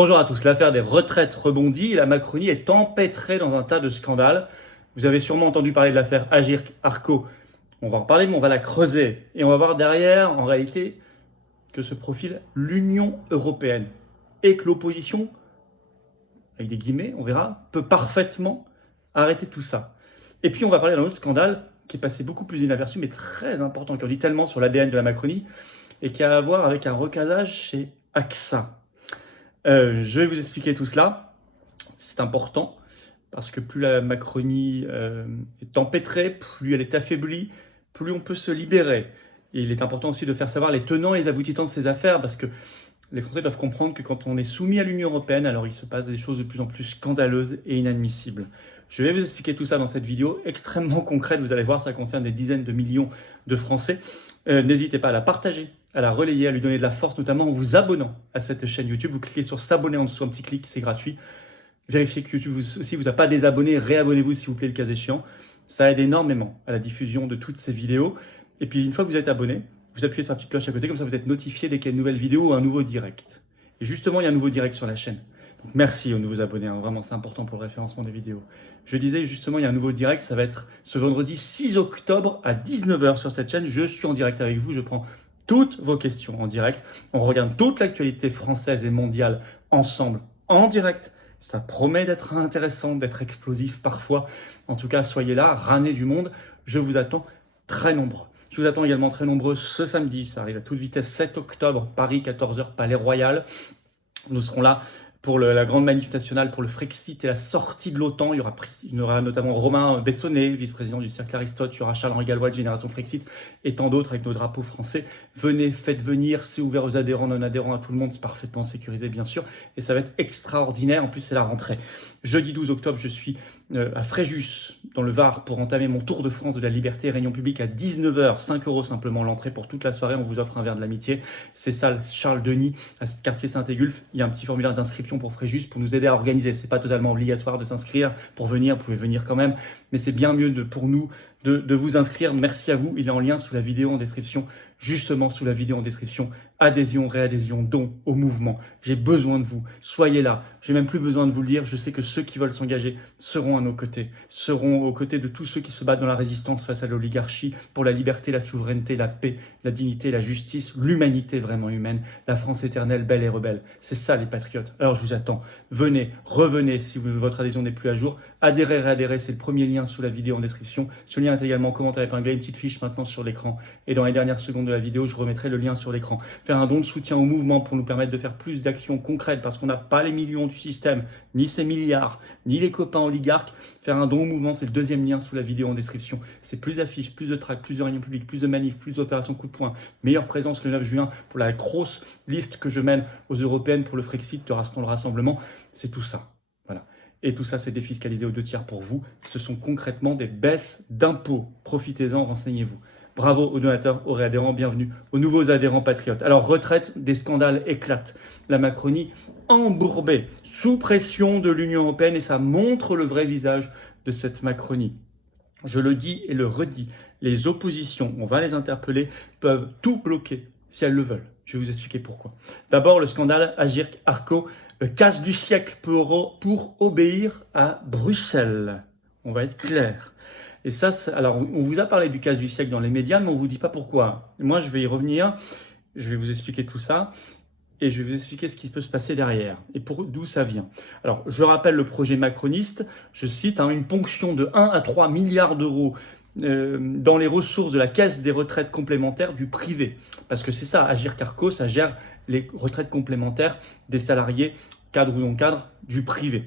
Bonjour à tous. L'affaire des retraites rebondit. La Macronie est empêtrée dans un tas de scandales. Vous avez sûrement entendu parler de l'affaire Agirc-Arrco. On va en parler, mais on va la creuser. Et on va voir derrière, en réalité, que se profile l'Union européenne. Et que l'opposition, avec des guillemets, on verra, peut parfaitement arrêter tout ça. Et puis on va parler d'un autre scandale qui est passé beaucoup plus inaperçu, mais très important, qui en dit tellement sur l'ADN de la Macronie, et qui a à voir avec un recasage chez AXA. Je vais vous expliquer tout cela. C'est important parce que plus la Macronie est empêtrée, plus elle est affaiblie, plus on peut se libérer. Et il est important aussi de faire savoir les tenants et les aboutissants de ces affaires parce que les Français doivent comprendre que quand on est soumis à l'Union européenne, alors il se passe des choses de plus en plus scandaleuses et inadmissibles. Je vais vous expliquer tout ça dans cette vidéo extrêmement concrète. Vous allez voir, ça concerne des dizaines de millions de Français. N'hésitez pas à la partager, à la relayer, à lui donner de la force, notamment en vous abonnant à cette chaîne YouTube. Vous cliquez sur s'abonner en dessous, un petit clic, c'est gratuit. Vérifiez que YouTube aussi vous a pas désabonné, réabonnez-vous s'il vous plaît le cas échéant. Ça aide énormément à la diffusion de toutes ces vidéos. Et puis une fois que vous êtes abonné, vous appuyez sur la petite cloche à côté, comme ça vous êtes notifié dès qu'il y a une nouvelle vidéo ou un nouveau direct. Et justement, il y a un nouveau direct sur la chaîne. Donc merci aux nouveaux abonnés, hein, vraiment c'est important pour le référencement des vidéos. Je disais justement, il y a un nouveau direct, ça va être ce vendredi 6 octobre à 19h sur cette chaîne. Je suis en direct avec vous, je prends toutes vos questions en direct. On regarde toute l'actualité française et mondiale ensemble, en direct. Ça promet d'être intéressant, d'être explosif parfois. En tout cas, soyez là, ramenez du monde. Je vous attends très nombreux. Je vous attends également très nombreux ce samedi. Ça arrive à toute vitesse, 7 octobre, Paris, 14h, Palais Royal. Nous serons là pour la grande manif nationale pour le Frexit et la sortie de l'OTAN. Il y aura notamment Romain Bessonnet, vice-président du Cercle Aristote. Il y aura Charles-Henri Gallois de Génération Frexit et tant d'autres avec nos drapeaux français. Venez, faites venir. C'est ouvert aux adhérents, non-adhérents, à tout le monde. C'est parfaitement sécurisé, bien sûr. Et ça va être extraordinaire. En plus, c'est la rentrée. Jeudi 12 octobre, je suis à Fréjus, dans le Var, pour entamer mon tour de France de la liberté. Réunion publique à 19h. 5 € simplement l'entrée pour toute la soirée. On vous offre un verre de l'amitié. C'est salle Charles-Denis, à quartier Saint-Égulphe. Il y a un petit formulaire d'inscription pour Fréjus pour nous aider à organiser. C'est pas totalement obligatoire de s'inscrire pour venir. Vous pouvez venir quand même. Mais c'est bien mieux pour nous de vous inscrire. Merci à vous. Il est en lien sous la vidéo en description. Justement, sous la vidéo en description. Adhésion, réadhésion, don au mouvement. J'ai besoin de vous. Soyez là. J'ai même plus besoin de vous le dire. Je sais que ceux qui veulent s'engager seront à nos côtés. Seront aux côtés de tous ceux qui se battent dans la résistance face à l'oligarchie pour la liberté, la souveraineté, la paix, la dignité, la justice, l'humanité vraiment humaine, la France éternelle, belle et rebelle. C'est ça les patriotes. Alors je vous attends. Venez, revenez si votre adhésion n'est plus à jour. Adhérez, réadhérez, c'est le premier lien sous la vidéo en description. Ce lien est également en commentaire épinglé, une petite fiche maintenant sur l'écran. Et dans les dernières secondes de la vidéo, je remettrai le lien sur l'écran. Faire un don de soutien au mouvement pour nous permettre de faire plus d'actions concrètes parce qu'on n'a pas les millions du système, ni ces milliards, ni les copains oligarques. Faire un don au mouvement, c'est le deuxième lien sous la vidéo en description. C'est plus d'affiches, plus de tracts, plus de réunions publiques, plus de manifs, plus d'opérations coup de poing. Meilleure présence le 9 juin pour la grosse liste que je mène aux européennes pour le Frexit, de le rassemblement. C'est tout ça. Voilà. Et tout ça, c'est défiscalisé aux 2/3 pour vous. Ce sont concrètement des baisses d'impôts. Profitez-en, renseignez-vous. Bravo aux donateurs, aux réadhérents, bienvenue aux nouveaux adhérents patriotes. Alors, retraite, des scandales éclatent. La Macronie embourbée, sous pression de l'Union européenne, et ça montre le vrai visage de cette Macronie. Je le dis et le redis, les oppositions, on va les interpeller, peuvent tout bloquer si elles le veulent. Je vais vous expliquer pourquoi. D'abord, le scandale Agirc-Arrco, le casse du siècle pour obéir à Bruxelles. On va être clair. Et ça, alors on vous a parlé du casse du siècle dans les médias, mais on ne vous dit pas pourquoi. Moi, je vais y revenir, je vais vous expliquer tout ça, et je vais vous expliquer ce qui peut se passer derrière, et d'où ça vient. Alors, je rappelle le projet macroniste, je cite, une ponction de 1 à 3 milliards d'euros dans les ressources de la caisse des retraites complémentaires du privé. Parce que c'est ça, Agirc-Arrco, ça gère les retraites complémentaires des salariés, cadres ou non cadres, du privé.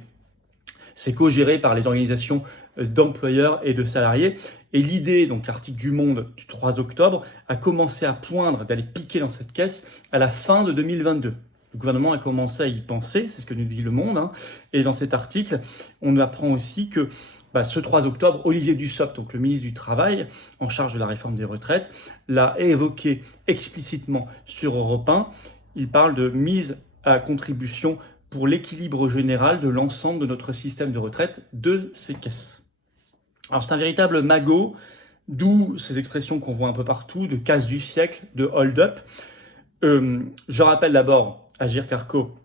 C'est co-géré par les organisations d'employeurs et de salariés. Et l'idée, donc l'article du Monde du 3 octobre, a commencé à poindre, d'aller piquer dans cette caisse à la fin de 2022. Le gouvernement a commencé à y penser, c'est ce que nous dit Le Monde. Et dans cet article, on apprend aussi que ce 3 octobre, Olivier Dussopt, donc le ministre du Travail, en charge de la réforme des retraites, l'a évoqué explicitement sur Europe 1. Il parle de mise à contribution pour l'équilibre général de l'ensemble de notre système de retraite, de ces caisses. Alors c'est un véritable magot, d'où ces expressions qu'on voit un peu partout, de casse du siècle, de hold-up. Je rappelle d'abord, Agirc-Arrco,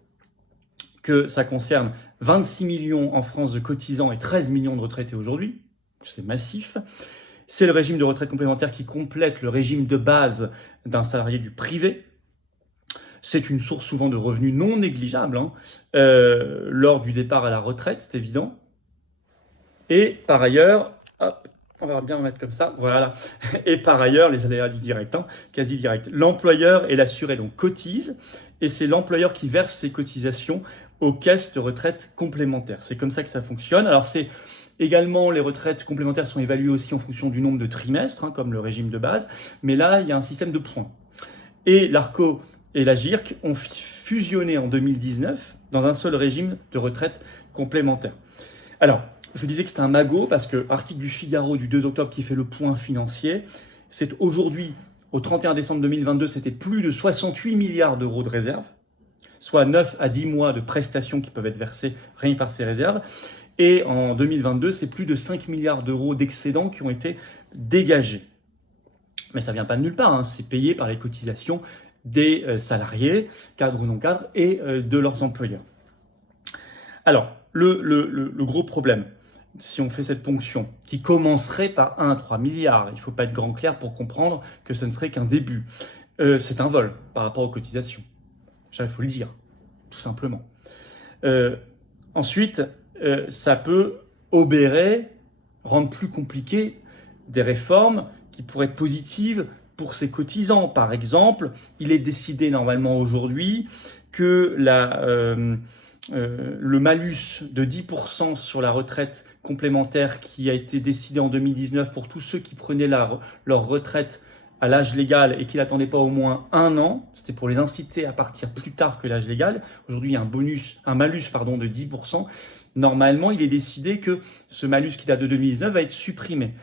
que ça concerne 26 millions en France de cotisants et 13 millions de retraités aujourd'hui. C'est massif. C'est le régime de retraite complémentaire qui complète le régime de base d'un salarié du privé. C'est une source souvent de revenus non négligeable lors du départ à la retraite, c'est évident. Et par ailleurs, hop, on va bien remettre comme ça, voilà. Et par ailleurs, les aléas du direct, quasi direct. L'employeur et l'assuré donc cotisent, et c'est l'employeur qui verse ses cotisations aux caisses de retraite complémentaires. C'est comme ça que ça fonctionne. Alors c'est également, les retraites complémentaires sont évaluées aussi en fonction du nombre de trimestres, comme le régime de base, mais là, il y a un système de points. Et l'ARCO et la GIRC ont fusionné en 2019 dans un seul régime de retraite complémentaire. Alors, je disais que c'était un magot parce que article du Figaro du 2 octobre qui fait le point financier, c'est aujourd'hui, au 31 décembre 2022, c'était plus de 68 milliards d'euros de réserves, soit 9 à 10 mois de prestations qui peuvent être versées rien que par ces réserves. Et en 2022, c'est plus de 5 milliards d'euros d'excédents qui ont été dégagés. Mais ça ne vient pas de nulle part, c'est payé par les cotisations des salariés, cadres ou non cadres, et de leurs employeurs. Alors, le gros problème, si on fait cette ponction, qui commencerait par 1 à 3 milliards, il ne faut pas être grand clair pour comprendre que ce ne serait qu'un début. C'est un vol par rapport aux cotisations. Il faut le dire, tout simplement. Ensuite, ça peut obérer, rendre plus compliqué des réformes qui pourraient être positives pour ces cotisants. Par exemple, il est décidé normalement aujourd'hui que le malus de 10% sur la retraite complémentaire qui a été décidé en 2019 pour tous ceux qui prenaient leur retraite à l'âge légal et qui n'attendaient pas au moins 1 an, c'était pour les inciter à partir plus tard que l'âge légal. Aujourd'hui, il y a un malus de 10%. Normalement, il est décidé que ce malus qui date de 2019 va être supprimé.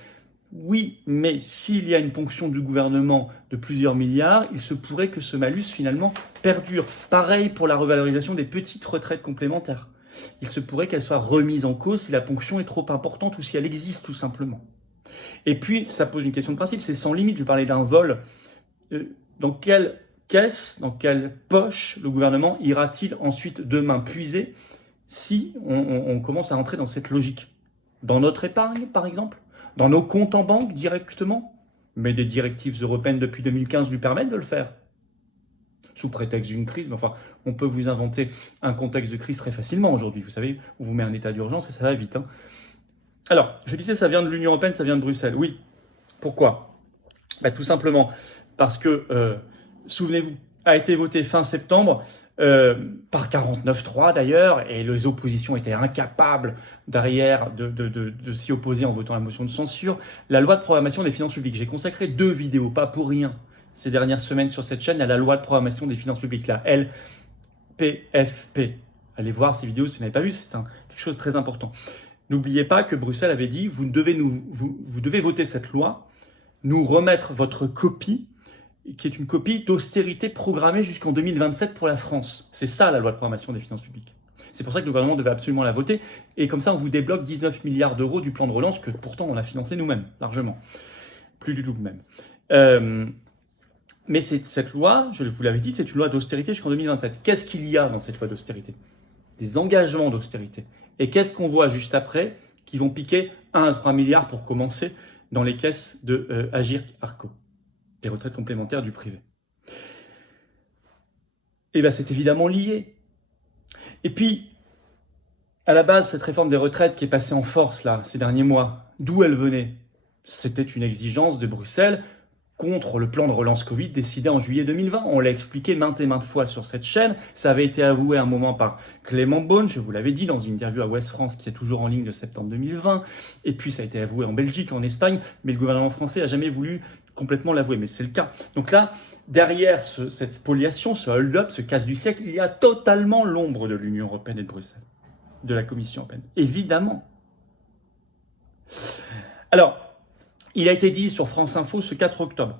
Oui, mais s'il y a une ponction du gouvernement de plusieurs milliards, il se pourrait que ce malus finalement perdure. Pareil pour la revalorisation des petites retraites complémentaires. Il se pourrait qu'elle soit remise en cause si la ponction est trop importante ou si elle existe tout simplement. Et puis, ça pose une question de principe, c'est sans limite. Je parlais d'un vol. Dans quelle caisse, dans quelle poche le gouvernement ira-t-il ensuite demain puiser si on commence à entrer dans cette logique? Dans notre épargne, par exemple? Dans nos comptes en banque directement? Mais des directives européennes depuis 2015 lui permettent de le faire. Sous prétexte d'une crise, mais enfin, on peut vous inventer un contexte de crise très facilement aujourd'hui. Vous savez, on vous met un état d'urgence et ça va vite. Alors, je disais, ça vient de l'Union européenne, ça vient de Bruxelles. Oui. Pourquoi? Tout simplement parce que, souvenez-vous, a été voté fin septembre, par 49-3 d'ailleurs, et les oppositions étaient incapables derrière de s'y opposer en votant la motion de censure, la loi de programmation des finances publiques. J'ai consacré 2 vidéos, pas pour rien, ces dernières semaines sur cette chaîne, à la loi de programmation des finances publiques, la LPFP. Allez voir ces vidéos si vous n'avez pas vu, c'est quelque chose de très important. N'oubliez pas que Bruxelles avait dit, vous devez voter cette loi, nous remettre votre copie, qui est une copie d'austérité programmée jusqu'en 2027 pour la France. C'est ça la loi de programmation des finances publiques. C'est pour ça que le gouvernement devait absolument la voter. Et comme ça, on vous débloque 19 milliards d'euros du plan de relance que pourtant on a financé nous-mêmes, largement. Plus du tout même. Mais cette loi, je vous l'avais dit, c'est une loi d'austérité jusqu'en 2027. Qu'est-ce qu'il y a dans cette loi d'austérité? Des engagements d'austérité. Et qu'est-ce qu'on voit juste après qui vont piquer 1 à 3 milliards pour commencer dans les caisses de Agirc Arco, des retraites complémentaires du privé. Et bien c'est évidemment lié. Et puis, à la base, cette réforme des retraites qui est passée en force là, ces derniers mois, d'où elle venait? C'était une exigence de Bruxelles contre le plan de relance Covid décidé en juillet 2020. On l'a expliqué maintes et maintes fois sur cette chaîne. Ça avait été avoué un moment par Clément Beaune, je vous l'avais dit, dans une interview à Ouest France qui est toujours en ligne de septembre 2020. Et puis ça a été avoué en Belgique, en Espagne, mais le gouvernement français n'a jamais voulu complètement l'avouer, mais c'est le cas. Donc là, derrière cette spoliation, ce hold-up, ce casse du siècle, il y a totalement l'ombre de l'Union européenne et de Bruxelles, de la Commission européenne, évidemment. Alors, il a été dit sur France Info ce 4 octobre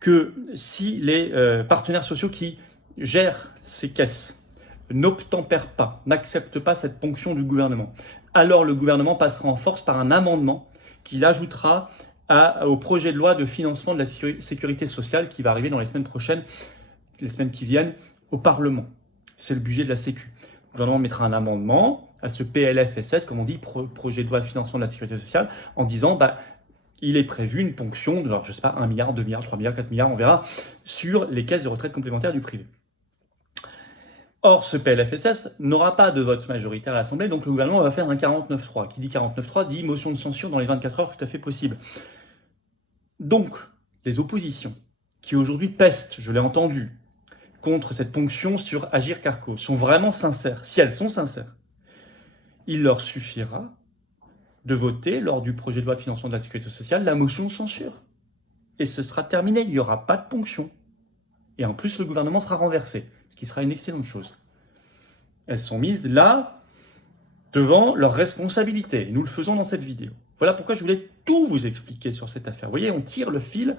que si les partenaires sociaux qui gèrent ces caisses n'obtempèrent pas, n'acceptent pas cette ponction du gouvernement, alors le gouvernement passera en force par un amendement qu'il ajoutera au projet de loi de financement de la sécurité sociale qui va arriver dans les semaines prochaines, les semaines qui viennent, au Parlement. C'est le budget de la Sécu. gouvernement mettra un amendement à ce PLFSS, comme on dit, projet de loi de financement de la sécurité sociale, en disant il est prévu une ponction de, je sais pas, 1 milliard, 2 milliards, 3 milliards, 4 milliards, on verra, sur les caisses de retraite complémentaires du privé. Or, ce PLFSS n'aura pas de vote majoritaire à l'Assemblée, donc le gouvernement va faire un 49.3. Qui dit 49.3 dit motion de censure dans les 24 heures, tout à fait possible. Donc, les oppositions, qui aujourd'hui pestent, je l'ai entendu, contre cette ponction sur Agirc Arrco, sont vraiment sincères. Si elles sont sincères, il leur suffira de voter, lors du projet de loi de financement de la sécurité sociale, la motion de censure. Et ce sera terminé, il n'y aura pas de ponction. Et en plus, le gouvernement sera renversé, ce qui sera une excellente chose. Elles sont mises là, devant leurs responsabilités. Et nous le faisons dans cette vidéo. Voilà pourquoi je voulais tout vous expliquer sur cette affaire. Vous voyez, on tire le fil,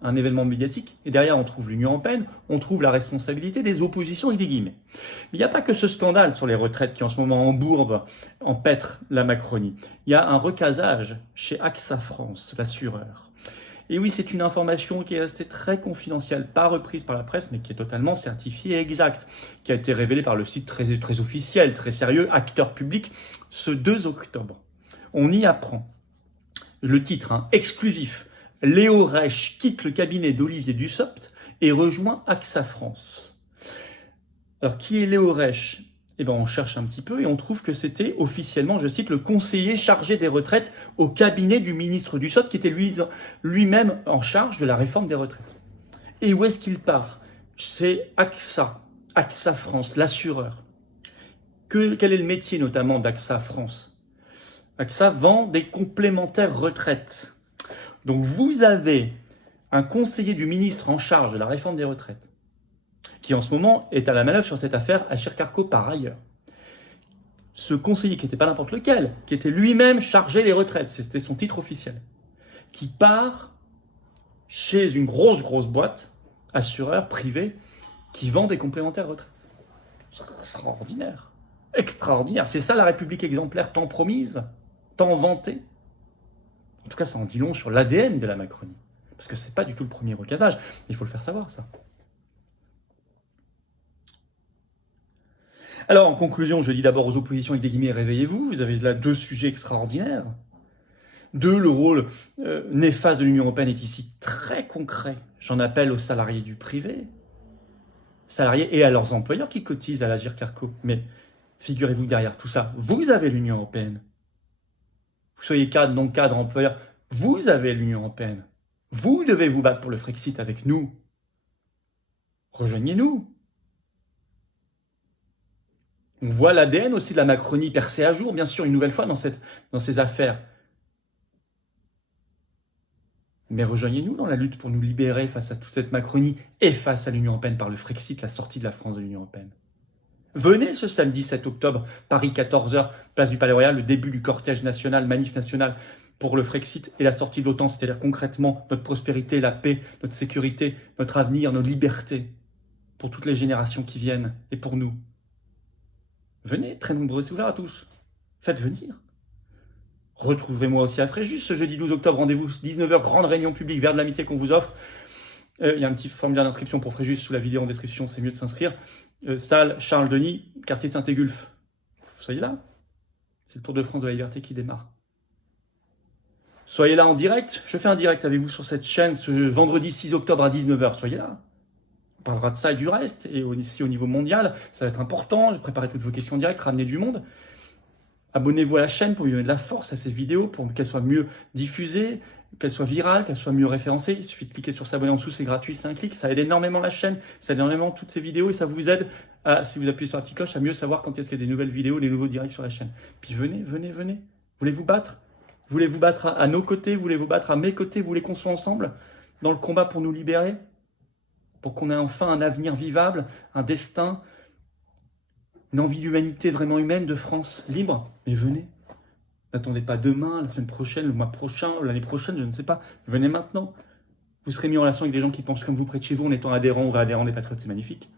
un événement médiatique, et derrière on trouve l'Union européenne, on trouve la responsabilité des oppositions et des guillemets. Mais il n'y a pas que ce scandale sur les retraites qui en ce moment embourbe, empêtre la Macronie. Il y a un recasage chez AXA France, l'assureur. Et oui, c'est une information qui est restée très confidentielle, pas reprise par la presse, mais qui est totalement certifiée et exacte, qui a été révélée par le site très officiel, très sérieux, Acteur Public, ce 2 octobre. On y apprend le titre exclusif. Léo Reich quitte le cabinet d'Olivier Dussopt et rejoint AXA France. Alors, qui est Léo Reich ? Eh bien, on cherche un petit peu et on trouve que c'était officiellement, je cite, le conseiller chargé des retraites au cabinet du ministre Dussopt, qui était lui-même en charge de la réforme des retraites. Et où est-ce qu'il part ? C'est AXA France, l'assureur. Quel est le métier notamment d'AXA France ? AXA vend des complémentaires retraites. Donc vous avez un conseiller du ministre en charge de la réforme des retraites, qui en ce moment est à la manœuvre sur cette affaire Agirc Arrco par ailleurs. Ce conseiller qui n'était pas n'importe lequel, qui était lui-même chargé des retraites, c'était son titre officiel, qui part chez une grosse boîte, assureur privé, qui vend des complémentaires retraites. Extraordinaire. Extraordinaire. C'est ça la République exemplaire tant promise, tant vantée. En tout cas, ça en dit long sur l'ADN de la Macronie. Parce que ce n'est pas du tout le premier recasage. Il faut le faire savoir, ça. Alors, en conclusion, je dis d'abord aux oppositions avec des guillemets, réveillez-vous. Vous avez là 2 sujets extraordinaires. 2, le rôle néfaste de l'Union européenne est ici très concret. J'en appelle aux salariés du privé, salariés et à leurs employeurs qui cotisent à l'Agirc Arrco. Mais figurez-vous derrière tout ça, vous avez l'Union européenne. Vous soyez cadre, non cadre, employeur, vous avez l'Union européenne. Vous devez vous battre pour le Frexit avec nous. Rejoignez-nous. On voit l'ADN aussi de la Macronie percé à jour, bien sûr, une nouvelle fois dans ces affaires. Mais rejoignez-nous dans la lutte pour nous libérer face à toute cette Macronie et face à l'Union européenne par le Frexit, la sortie de la France de l'Union européenne. Venez ce samedi 7 octobre, Paris 14h, place du Palais Royal, le début du cortège national, manif national pour le Frexit et la sortie de l'OTAN, c'est-à-dire concrètement notre prospérité, la paix, notre sécurité, notre avenir, nos libertés, pour toutes les générations qui viennent et pour nous. Venez, très nombreux, c'est ouvert à tous. Faites venir. Retrouvez-moi aussi à Fréjus ce jeudi 12 octobre, rendez-vous 19h, grande réunion publique vers de l'amitié qu'on vous offre. Il y a un petit formulaire d'inscription pour Fréjus sous la vidéo en description, c'est mieux de s'inscrire. Salle Charles-Denis, quartier Saint-Égulphe. Soyez là. C'est le Tour de France de la liberté qui démarre. Soyez là en direct. Je fais un direct avec vous sur cette chaîne ce vendredi 6 octobre à 19h. Soyez là. On parlera de ça et du reste. Et aussi au niveau mondial, ça va être important. Je prépare toutes vos questions directes, ramener du monde. Abonnez-vous à la chaîne pour lui donner de la force à ces vidéos, pour qu'elles soient mieux diffusées, qu'elles soient virales, qu'elles soient mieux référencées. Il suffit de cliquer sur s'abonner en dessous, c'est gratuit, c'est un clic. Ça aide énormément la chaîne, ça aide énormément toutes ces vidéos et ça vous aide, si vous appuyez sur la petite cloche, à mieux savoir quand est-ce qu'il y a des nouvelles vidéos, des nouveaux directs sur la chaîne. Puis venez. Voulez-vous battre ? Voulez-vous battre à nos côtés ? Voulez-vous battre à mes côtés ? Vous voulez qu'on soit ensemble dans le combat pour nous libérer ? Pour qu'on ait enfin un avenir vivable, un destin, une envie d'humanité vraiment humaine, de France libre ? Mais venez. N'attendez pas demain, la semaine prochaine, le mois prochain, l'année prochaine, je ne sais pas. Venez maintenant. Vous serez mis en relation avec des gens qui pensent comme vous près de chez vous en étant adhérents ou réadhérents des Patriotes, c'est magnifique.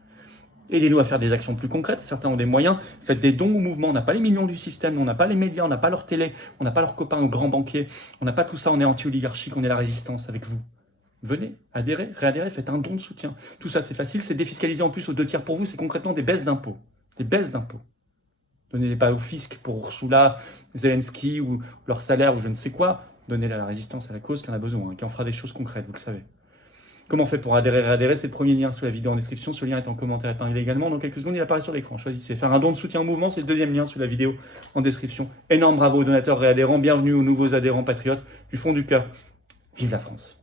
Aidez-nous à faire des actions plus concrètes. Certains ont des moyens. Faites des dons au mouvement. On n'a pas les millions du système, on n'a pas les médias, on n'a pas leur télé, on n'a pas leurs copains aux grands banquiers. On n'a pas tout ça, on est anti-oligarchique, on est la résistance avec vous. Venez, adhérez, réadhérez, faites un don de soutien. Tout ça, c'est facile, c'est défiscalisé en plus aux 2 tiers pour vous, c'est concrètement des baisses d'impôts. Des baisses d'impôts. Donnez-les pas au fisc pour Ursula, Zelensky ou leur salaire ou je ne sais quoi. Donnez-les à la résistance, à la cause qui en a besoin, qui en fera des choses concrètes, vous le savez. Comment on fait pour adhérer et réadhérer? C'est le premier lien sous la vidéo en description. Ce lien est en commentaire épinglé également. Dans quelques secondes, il apparaît sur l'écran. Choisissez faire un don de soutien au mouvement. C'est le deuxième lien sous la vidéo en description. Énorme bravo aux donateurs réadhérents. Bienvenue aux nouveaux adhérents patriotes du fond du cœur. Vive la France!